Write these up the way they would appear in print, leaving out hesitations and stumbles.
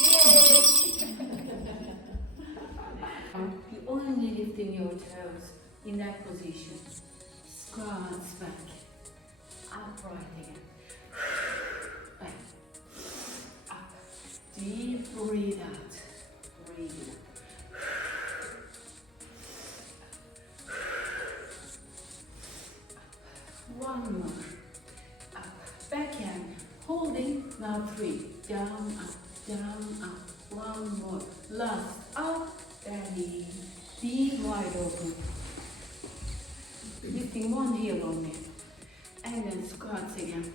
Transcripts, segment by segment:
Yay! You're only lifting your toes in that position. Squats back. Upright again. Back. Up. Deep breathe out. Breathe in. One more. Up. Backhand. Holding. Now 3. Down, up. Down, up. One more. Last. Up. Belly. Feet wide open. Lifting one heel only. And then squats again.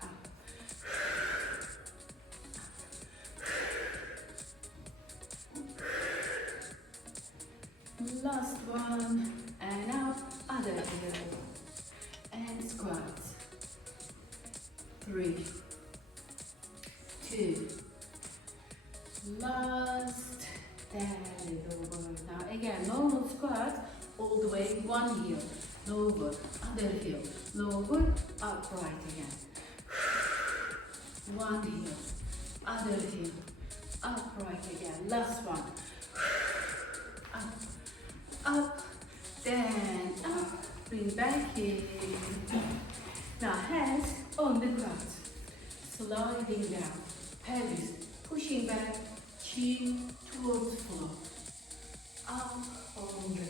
Up. Last one. And up. Other heel. And squats. 3, 2, last, that is over. Now again, normal squat, all the way, one heel, lower, other heel, lower, upright again. One heel, other heel, upright again. Last one. Up, then up. Bring back in. Now hands on the ground. Sliding down. Pelvis pushing back. Chin towards floor. Up, over.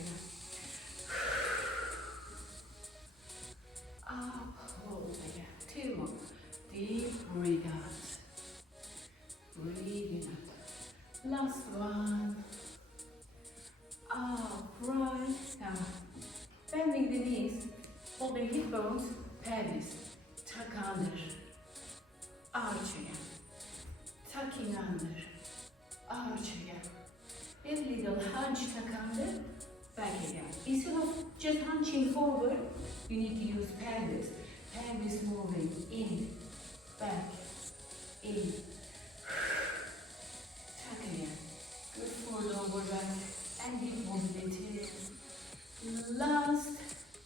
Up, over. 2 more. Deep breathe out. Breathing out. Last one. Upright. Now, bending the knees, holding hip bones, pelvis, tuck under, arch again, tucking under, arch again, a little hunch tuck under, back again. Instead of just hunching forward, you need to use pelvis, pelvis moving in, back, in, tuck again, good forward over back, and hip mobility. Last,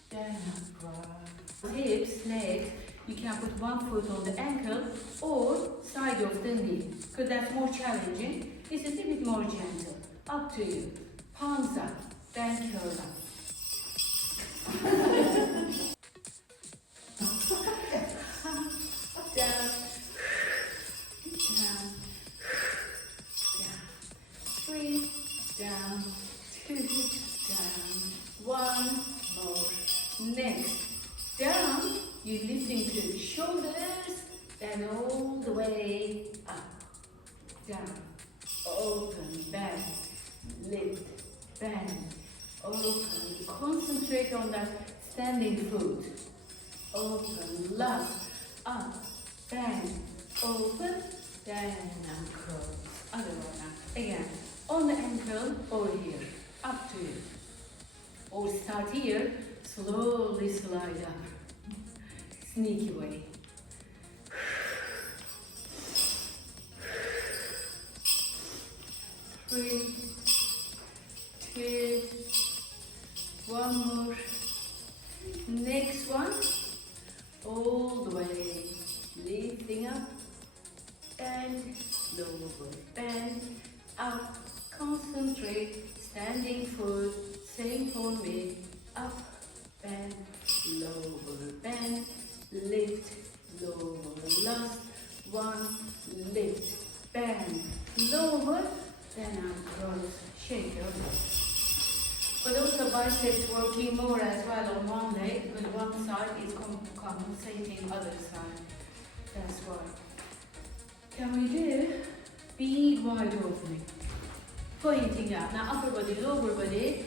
then upright. Hips, legs, you can put one foot on the ankle or side of the knee, because that's more challenging. This is a bit more gentle. Up to you. Palms up, then curl up. Down, down, down. 3, down, 2, down. 1 more. Next, down, you're lifting to shoulders, then all the way up, down, open, bend, lift, bend, open. Concentrate on that standing foot. Open, last, up, bend, open, then and close. Other one now. Again, on the ankle or here, up to you. Or start here, slowly slide up. Sneaky way. Three, 2, 1 more. Next one, all the way, lifting up and lower, bend, up, concentrate, standing foot, same for me, up, bend, lower, bend, lift, lower, last one, lift, bend, lower, then uncross, shake your leg. But also biceps working more as well on one leg, because one side is compensating other side. That's why. Can we do big wide opening? Pointing out. Now upper body, lower body,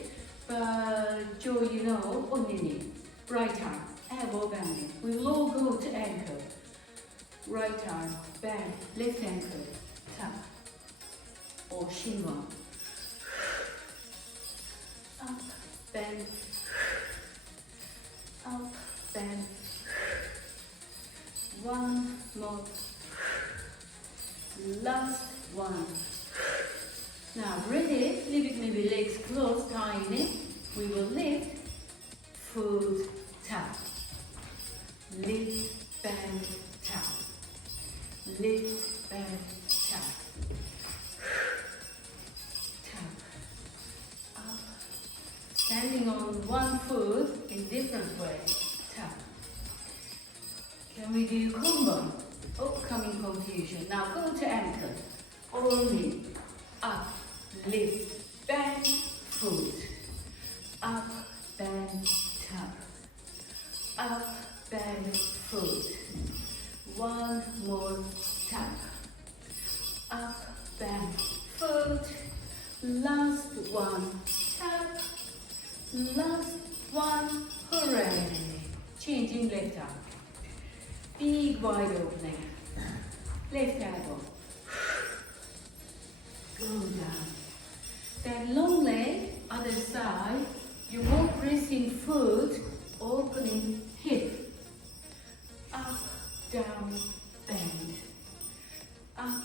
but Joe, you know, only knee. Right arm, elbow bending. We will all go to ankle. Right arm, bend, left ankle, tap. Or shingon. Up, bend, up, bend. One more. Last one. Now ready, leave it maybe legs closed, tiny. We will lift, foot, tap. Lift, bend, tap. Lift, bend, tap. one foot in different way. Tap. Can we do combo? Upcoming confusion. Now go to ankle. Or knee. Up, lift, bend, foot. Up, bend, tap. Up, bend, foot. One more tap. Up, bend, foot. Last one, tap. Last one, hooray. Changing left arm. Big wide opening. Left elbow. Go down. Then long leg, other side. You walk pressing foot, opening hip. Up, down, bend. Up,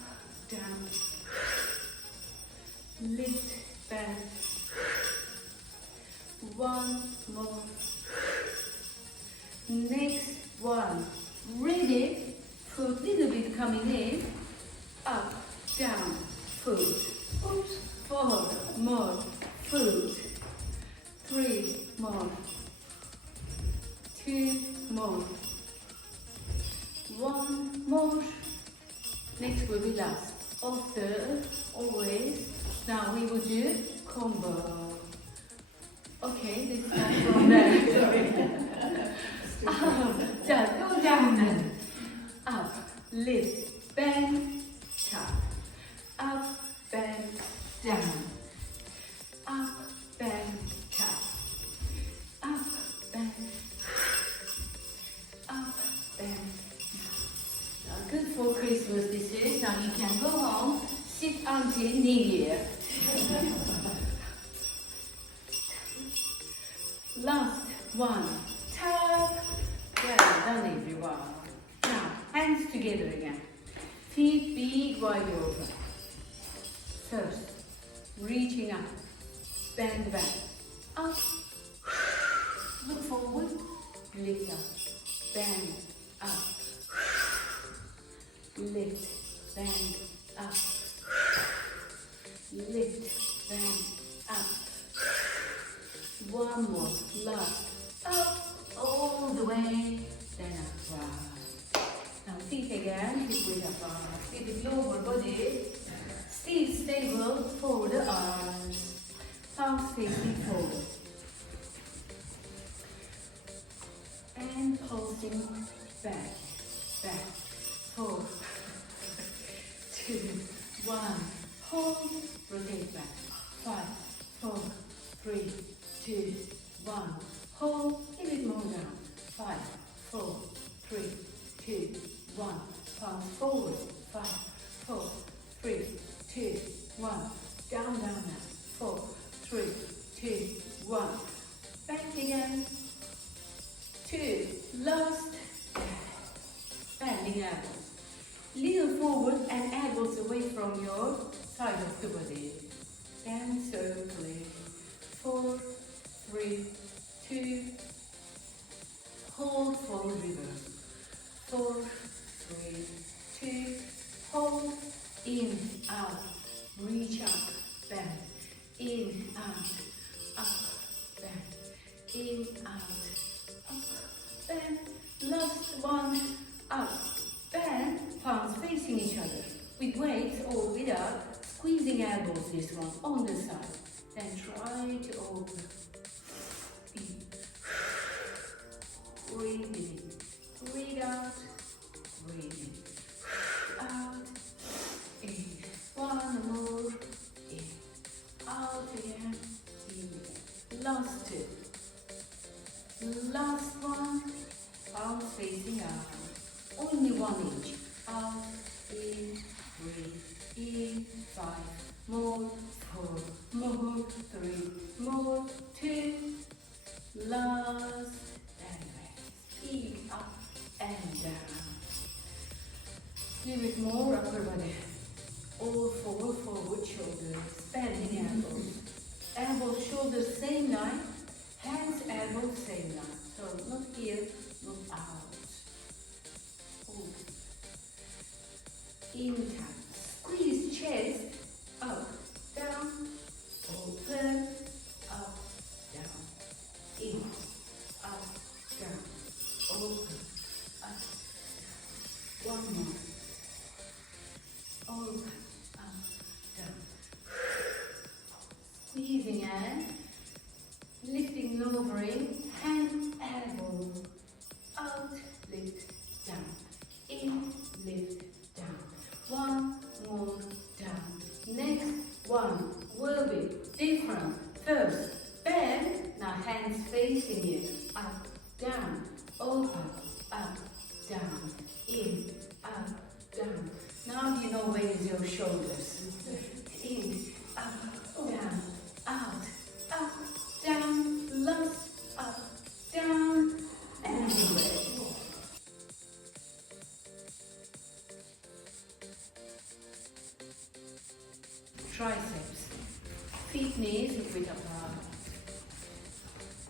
down. Lift, bend. One more. Next one. Ready. Foot little bit coming in. Up, down, foot. Oops. 4 more. Foot. 3 more. 2 more. 1 more. Next will be last. After, always. Now we will do combo. Okay, this time from there. Just go down then. Up, lift, bend, tap. Up, bend, down. Up, bend, tap. Up, bend. Up, bend. Now, good for Christmas this is. Now you can go home, sit until New Year. Last one. Tap. Well done, everyone. Now, hands together again. Feet big, wide open. First, reaching up. Bend back. Up. Look forward. Lift up. Bend up. Lift. Bend up. Lift. Bend up. One more. Last. Up. All the way. Then up. Wow. Now feet again. Hip width apart. Feet with lower body. Still stable for the arms. Palms facing forward. And pulsing back. Back. 4, 2, 1. Hold. Rotate back. 5, 4, 3, 2, 1. Hold. A bit more down. 5, 4, 3, 2, 1. Palms forward. 5, 4, 3, 2, 1. Down, down, down. 4, 3, 2, 1. Back again. 2. Last. Bending elbows. Little forward and elbows away from your side of the body. Then circling. 4, 3, 2. Hold, forward, reverse. 4, 3, 2. Hold. In, out. Reach up. Bend. In, out. Up. Bend. In, out. Up. Bend. Last one. Up. Bend. Palms facing each other. With weights or without. Squeezing elbows this one on the side. Then try to open. In. Breathe in. Breathe out. Breathe in. Out. In. One more. In. Out again. In. Last 2. Last one. Palms facing out. Only 1 inch. Out. In. Breathe. In. 5. More. 4. More. 3. More. 2. Last. And rest. Feet up and down. Give it more upper body. All forward, forward shoulders. Bending elbows. Elbows, shoulders, same line. Hands, elbows, same line. So not here, not out. Hold. In time. Squeeze chest. Up, down. Open. Up, down. over, up, down. Squeezing and lifting, lowering, hand, elbow, out, lift, down, in, lift, down. One more down. Next one will be different. First, bend, now hands facing you, up, down, over, up, down, in, up, down. Now you know where is your shoulders. In, up, down, out, up, down, last, up, down, and away. Triceps, feet, knees, width apart.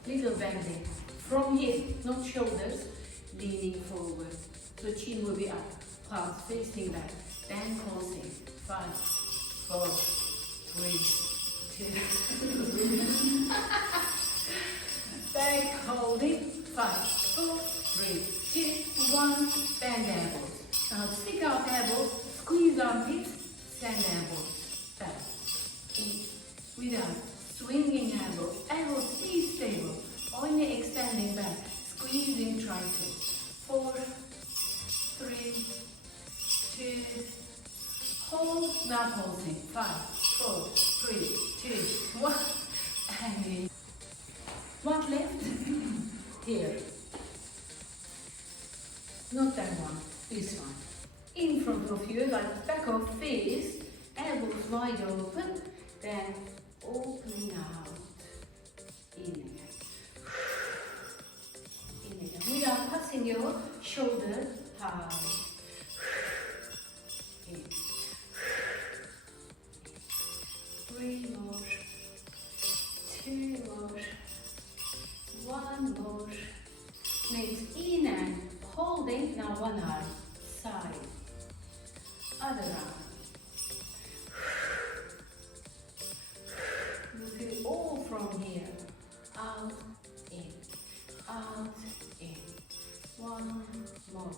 Little bending from hip, not shoulders, leaning forward. So chin will be up, palms facing back, bend closing. 5, 4, 3, 2. Back holding. 5, 4, 3, 2, 1. Bend elbows. Now stick out elbows, squeeze armpits, send elbows back. In, without swinging elbows. Elbows stay stable. Only extending back. Squeezing triceps. 4, 3, 2. Hold, not holding. 5, 4, 3, 2, 1. And in. What left? Here. Not that one. This one. In front of you, like back of face. Elbows wide open. Then opening out. In again. In again. Without passing your shoulder high. In. 3 more. 2 more. 1 more. Next, in and holding. Now one arm. Side. Other arm. You feel all from here. Out, in. Out, in. 1 more.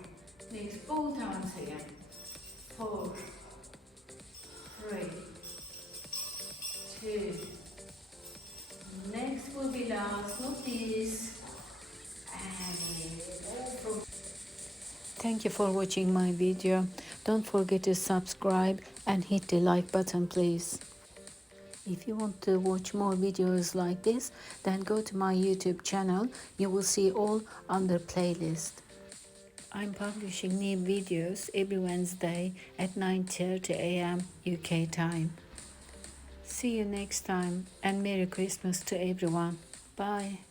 Next, both arms again. 4, 3, 2. Next will be last, not this. And all from. Thank you for watching my video. Don't forget to subscribe and hit the like button, please. If you want to watch more videos like this, then go to my YouTube channel. You will see all under playlist. I'm publishing new videos every Wednesday at 9:30 a.m. UK time. See you next time and Merry Christmas to everyone. Bye.